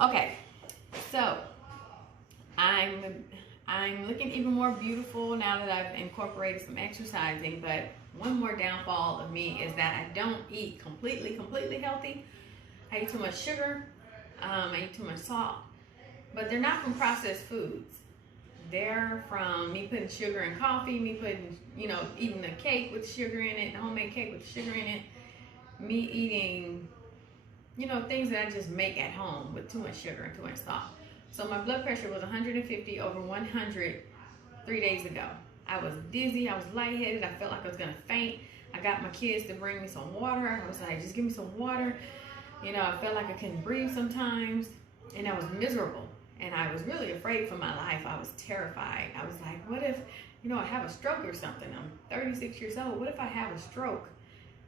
Okay, so I'm looking even more beautiful now that I've incorporated some exercising. But one more downfall of me is that I don't eat completely healthy. I eat too much sugar. I eat too much salt. But they're not from processed foods. They're from me putting sugar in coffee, me putting, eating a cake with sugar in it, a homemade cake with sugar in it, me eating, things that I just make at home with too much sugar and too much salt. So my blood pressure was 150 over 100 3 days ago. I was dizzy, I was lightheaded, I felt like I was gonna faint. I got my kids to bring me some water. I was like, just give me some water. I felt like I couldn't breathe sometimes, and I was miserable. And I was really afraid for my life. I was terrified. I was like, what if, I have a stroke or something? I'm 36 years old. What if I have a stroke?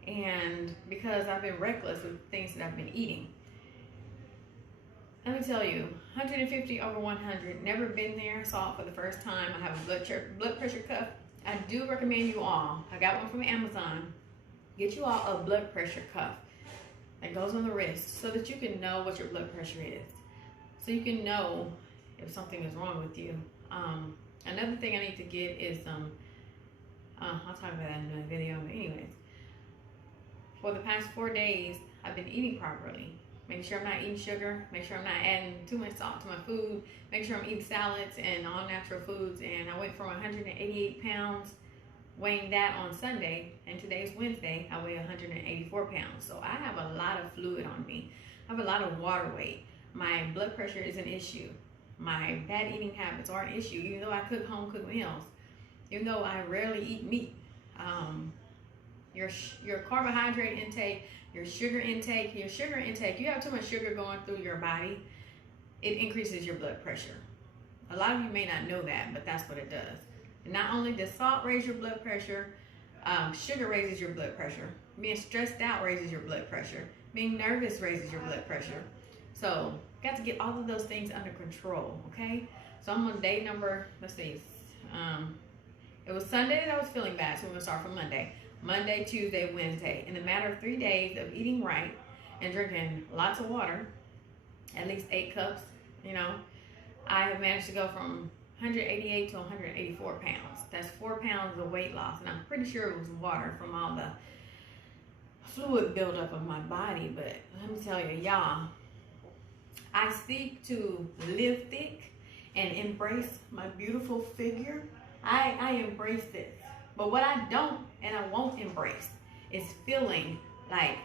And because I've been reckless with things that I've been eating. Let me tell you, 150 over 100, never been there, saw it for the first time. I have a blood pressure cuff. I do recommend you all, I got one from Amazon, get you all a blood pressure cuff that goes on the wrist so that you can know what your blood pressure is. So you can know if something is wrong with you. Another thing I need to get is I'll talk about that in another video, but anyways. For the past 4 days, I've been eating properly. Make sure I'm not eating sugar. Make sure I'm not adding too much salt to my food. Make sure I'm eating salads and all natural foods. And I went from 188 pounds, weighing that on Sunday, and today's Wednesday, I weigh 184 pounds. So I have a lot of fluid on me. I have a lot of water weight. My blood pressure is an issue. My bad eating habits are an issue, even though I cook home-cooked meals. Even though I rarely eat meat. Your carbohydrate intake, your sugar intake, you have too much sugar going through your body, it increases your blood pressure. A lot of you may not know that, but that's what it does. And not only does salt raise your blood pressure, sugar raises your blood pressure. Being stressed out raises your blood pressure. Being nervous raises your blood pressure. So, got to get all of those things under control, okay? So I'm on day number, let's see, it was Sunday that I was feeling bad, so we're gonna start from Monday. Monday, Tuesday, Wednesday. In a matter of 3 days of eating right and drinking lots of water, at least 8 cups, I have managed to go from 188 to 184 pounds. That's 4 pounds of weight loss, and I'm pretty sure it was water from all the fluid buildup of my body. But let me tell you, y'all, I seek to live thick and embrace my beautiful figure. I embrace this. But what I don't and I won't embrace is feeling like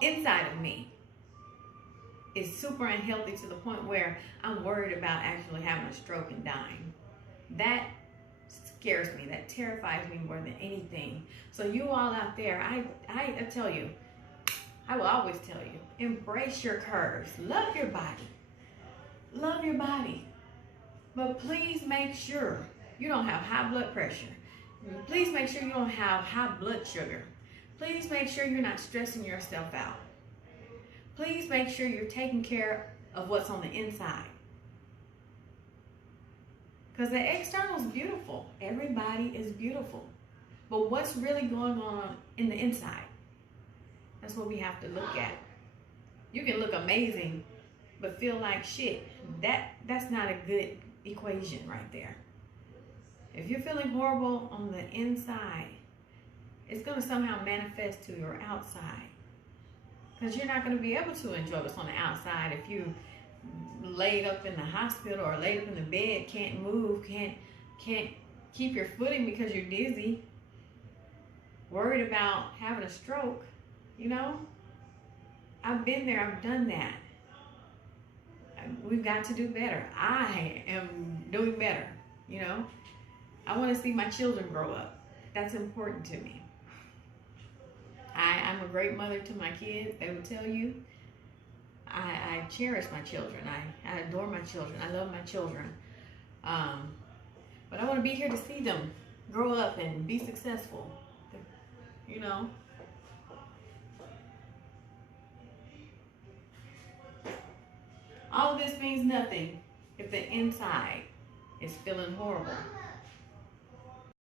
inside of me is super unhealthy to the point where I'm worried about actually having a stroke and dying. That scares me. That terrifies me more than anything. So you all out there, I tell you, I will always tell you, embrace your curves. Love your body. Love your body. But please make sure you don't have high blood pressure. Please make sure you don't have high blood sugar. Please make sure you're not stressing yourself out. Please make sure you're taking care of what's on the inside. Because the external is beautiful. Everybody is beautiful. But what's really going on in the inside? That's what we have to look at. You can look amazing, but feel like shit. That's not a good equation right there. If you're feeling horrible on the inside, it's going to somehow manifest to your outside. Because you're not going to be able to enjoy what's on the outside if you laid up in the hospital or laid up in the bed, can't move, can't keep your footing because you're dizzy, worried about having a stroke. I've been there, I've done that. We've got to do better. I am doing better, I want to see my children grow up. That's important to me. I'm a great mother to my kids. They would tell you. I cherish my children. I adore my children. I love my children. But I want to be here to see them grow up and be successful. All of this means nothing if the inside is feeling horrible.